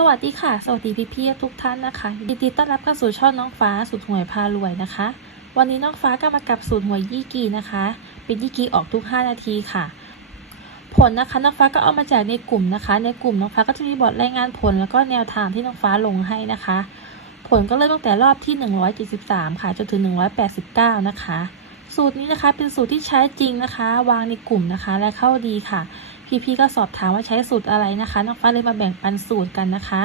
สวัสดีค่ะ สวัสดีพี่ๆทุกท่านนะคะยินดีต้อนรับเข้าสู่ช่องน้องฟ้าสูตรหวยพารวยนะคะ วันนี้น้องฟ้าก็มากับสูตรหวยยี่กีนะคะ เป็นยี่กีออกทุก 5 นาทีค่ะ ผลนะคะน้องฟ้าก็เอามาแจกในกลุ่มนะคะ ในกลุ่มน้องฟ้าก็จะมีบอร์ดรายงานผลแล้วก็แนวทางที่น้องฟ้าลงให้นะคะ ผลก็เริ่มตั้งแต่รอบที่ 173 ค่ะจนถึง 189 นะคะ สูตรนี้นะคะเป็นสูตรที่ใช้จริงนะคะ วางในกลุ่มนะคะและเข้าดีค่ะ พี่ๆก็สอบถามว่าใช้สูตรอะไรนะคะน้องฟ้าเลยมาแบ่งปันสูตรกันนะคะ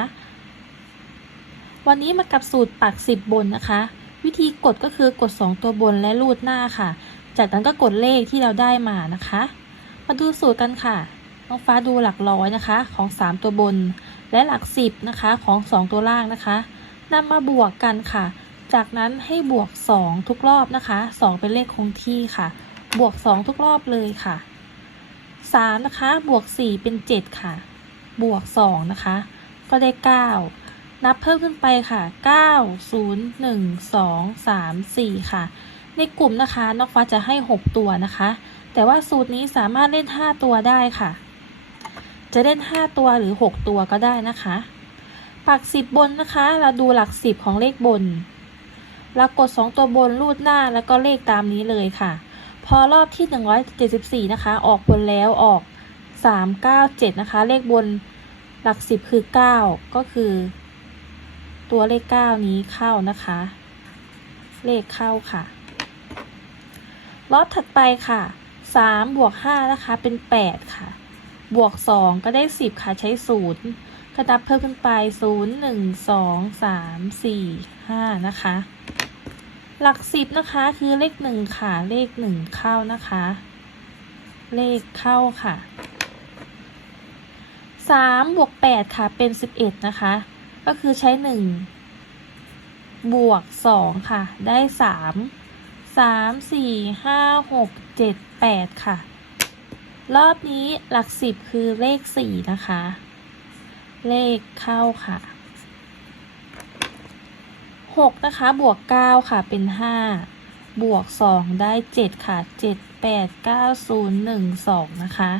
วันนี้มากับสูตรปักสิบบนนะคะ วิธีกดก็คือกด 2 ตัวบนและรูดหน้าค่ะ จากนั้นก็กดเลขที่เราได้มานะคะ มาดูสูตรกันค่ะน้องฟ้าดูหลักร้อยนะคะของ 3 ตัวบน และหลักสิบนะคะของ 2 ตัวล่างนะคะนำมาบวกกันค่ะ จากนั้นให้บวก 2 ทุกรอบนะคะ 2 เป็นเลขคงที่ค่ะ บวก 2 ทุกรอบเลยค่ะ 3 นะคะ บวก 4 เป็น 7 ค่ะ บวก 2 นะคะ ก็ได้ 9 นับเพิ่มขึ้นไปค่ะ 9 0 1 2 3 4 ค่ะ ในกลุ่มนะคะน้องฟ้าจะให้ 6 ตัวนะคะ แต่ว่าสูตรนี้สามารถเล่น 5 ตัวได้ค่ะ จะเล่น 5 ตัวหรือ 6 ตัวก็ได้นะคะปัก 10 บนนะคะ เราดูหลัก 10 ของเลขบน เรากด 2 ตัวบนรูดหน้าแล้วก็เลขตามนี้เลยค่ะ พอรอบที่ 174 นะคะ ออกบนแล้วออก 397 นะคะ เลขบนหลัก 10 คือ 9 ก็คือ ตัวเลข 9 นี้เข้านะคะ เลขเข้าค่ะ รอบถัดไปค่ะ 3 บวก 5 นะคะ เป็น 8 ค่ะ บวก 2 ก็ได้ 10 ค่ะ ใช้ 0 ก็นับเพิ่มขึ้นไป 0 1 2 3 4 5 นะคะ หลักสิบนะคะคือเลขหนึ่งค่ะ เลขหนึ่งเข้านะคะ เลขเข้าค่ะสามบวกแปดค่ะเป็นสิบเอ็ดนะคะ ก็คือใช้หนึ่งบวกสองค่ะ ได้สามสามสี่ห้าหกเจ็ดแปดค่ะ รอบนี้หลักสิบคือเลขสี่นะคะ เลขเข้าค่ะ หกนะคะ บวกเก้าค่ะ เป็นห้าบวกสองได้เจ็ดค่ะเจ็ดแปดเก้าศูนย์หนึ่งสองนะคะ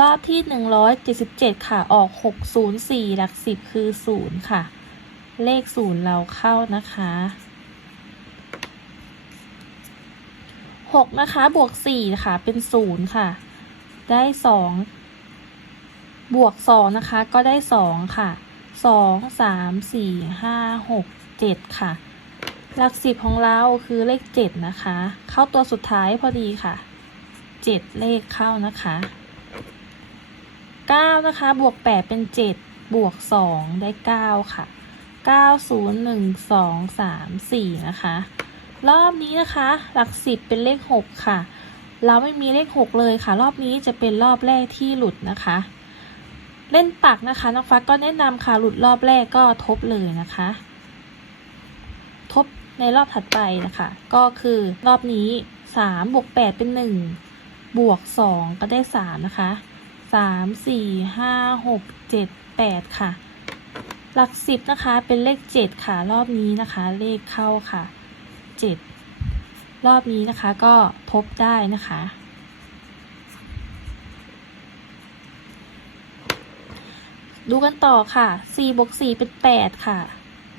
รอบที่หนึ่งร้อยเจ็ดสิบเจ็ดค่ะ ออกหกศูนย์สี่หลักสิบคือศูนย์ค่ะ เลขศูนย์เราเข้านะคะหกนะคะ บวกสี่ค่ะ เป็นศูนย์ค่ะ ได้สองบวกสองนะคะ ก็ได้สองค่ะสองสามสี่ห้าหก เจ็ดค่ะ หลักสิบของเราคือเลขเจ็ดนะคะ เข้าตัวสุดท้ายพอดีค่ะเจ็ดเลขเข้านะคะเก้านะคะ บวกแปดเป็นเจ็ดบวกสองได้เก้าค่ะเก้าศูนย์หนึ่งสองสามสี่นะคะ รอบนี้นะคะ หลักสิบเป็นเลขหกค่ะ เราไม่มีเลขหกเลยค่ะ รอบนี้จะเป็นรอบแรกที่หลุดนะคะเล่นปักนะคะน้องฟ้าก็แนะนำค่ะ หลุดรอบแรกก็ทบเลยนะคะ ทบในรอบถัดไปนะคะ ก็คือรอบนี้สามบวกแปดเป็นหนึ่งบวกสองก็ได้สามนะคะสามสี่ห้าหกเจ็ดแปดค่ะ หลักสิบนะคะเป็นเลขเจ็ดค่ะ รอบนี้นะคะ เลขเข้าค่ะเจ็ดรอบนี้นะคะก็ทบได้นะคะ ดูกันต่อค่ะ 4 บวก 4 เป็น 8 ค่ะ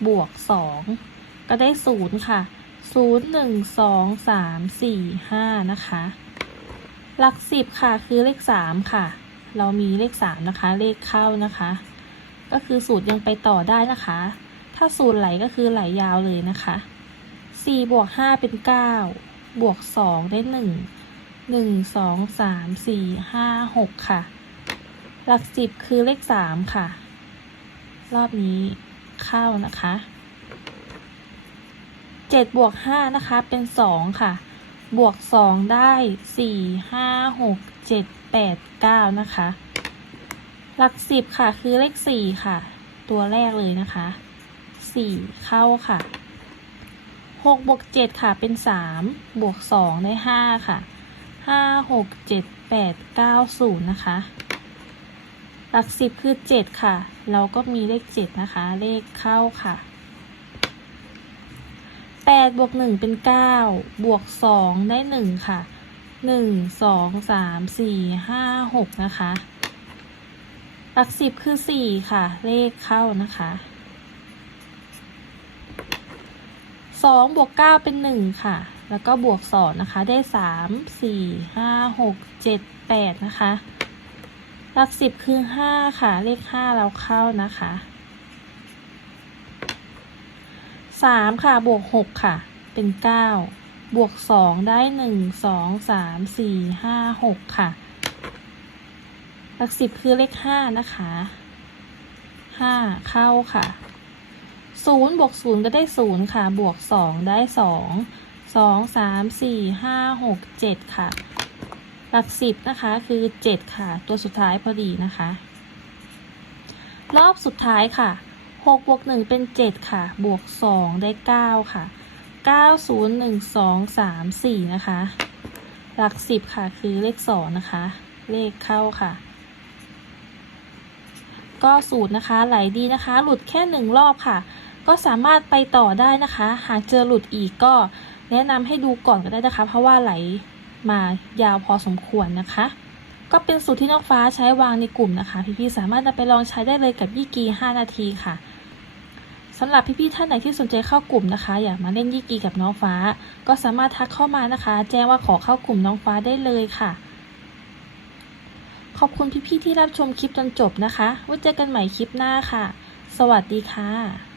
บวก 2 ก็ได้0ค่ะ0 1 2 3 4 5นะคะ หลัก10ค่ะคือเลข3ค่ะ เรามีเลข3นะคะ เลขเข้านะคะ ก็คือสูตรยังไปต่อได้นะคะ ถ้าสูตรไหลก็คือไหลยาวเลยนะคะ4บวก5เป็น9บวก2ได้1 1 2 3 4 5 6ค่ะ หลักสิบคือเลขสามค่ะ รอบนี้เข้านะคะ เจ็ดบวกห้านะคะ เป็นสองค่ะ บวกสองได้สี่ห้าหกเจ็ดแปดเก้านะคะ หลักสิบค่ะ คือเลขสี่ค่ะ ตัวแรกเลยนะคะสี่เข้าค่ะหกบวกเจ็ดค่ะ เป็นสามบวกสองได้ห้าค่ะห้าหกเจ็ดแปดเก้าศูนย์นะคะ หลักสิบคือเจ็ดค่ะ เราก็มีเลขเจ็ดนะคะ เลขเข้าค่ะ แปดบวกหนึ่งเป็นเก้าบวกสองได้หนึ่งค่ะหนึ่งสองสามสี่ห้าหกนะคะ หลักสิบคือสี่ค่ะ เลขเข้านะคะสองบวกเก้าเป็นหนึ่งค่ะ แล้วก็บวกสองนะคะ ได้สามสี่ห้าหกเจ็ดแปดนะคะ หลักสิบคือห้าค่ะ เลขห้าเราเข้านะคะ สามค่ะบวกหกค่ะ เป็นเก้าบวกสองได้หนึ่งสองสามสี่ห้าหกค่ะ หลักสิบคือเลขห้านะคะห้าเข้าค่ะศูนย์บวกศูนย์ก็ได้ศูนย์ค่ะ บวกสองได้สองสองสามสี่ห้าหกเจ็ดค่ะ หลักสิบนะคะคือเจ็ดค่ะ ตัวสุดท้ายพอดีนะคะ รอบสุดท้ายค่ะ หกบวกหนึ่งเป็นเจ็ดค่ะ บวกสองได้เก้าค่ะเก้าศูนย์หนึ่งสองสามสี่นะคะ หลักสิบค่ะ คือเลขสองนะคะ เลขเข้าค่ะ ก็สูตรนะคะ ไหลดีนะคะ หลุดแค่หนึ่งรอบค่ะ ก็สามารถไปต่อได้นะคะ หากเจอหลุดอีกก็แนะนำให้ดูก่อนก็ได้นะคะ เพราะว่าไหลมายาวพอสมควรนะคะ ก็เป็นสูตรที่น้องฟ้าใช้วางในกลุ่มนะคะ พี่ๆสามารถนำไปลองใช้ได้เลยกับยี่กี 5 นาทีค่ะ สำหรับพี่ๆท่านไหนที่สนใจเข้ากลุ่มนะคะ อยากมาเล่นยี่กีกับน้องฟ้า ก็สามารถทักเข้ามานะคะ แจ้งว่าขอเข้ากลุ่มน้องฟ้าได้เลยค่ะ ขอบคุณพี่ๆที่รับชมคลิปจนจบนะคะไว้เจอกันใหม่คลิปหน้าค่ะ สวัสดีค่ะ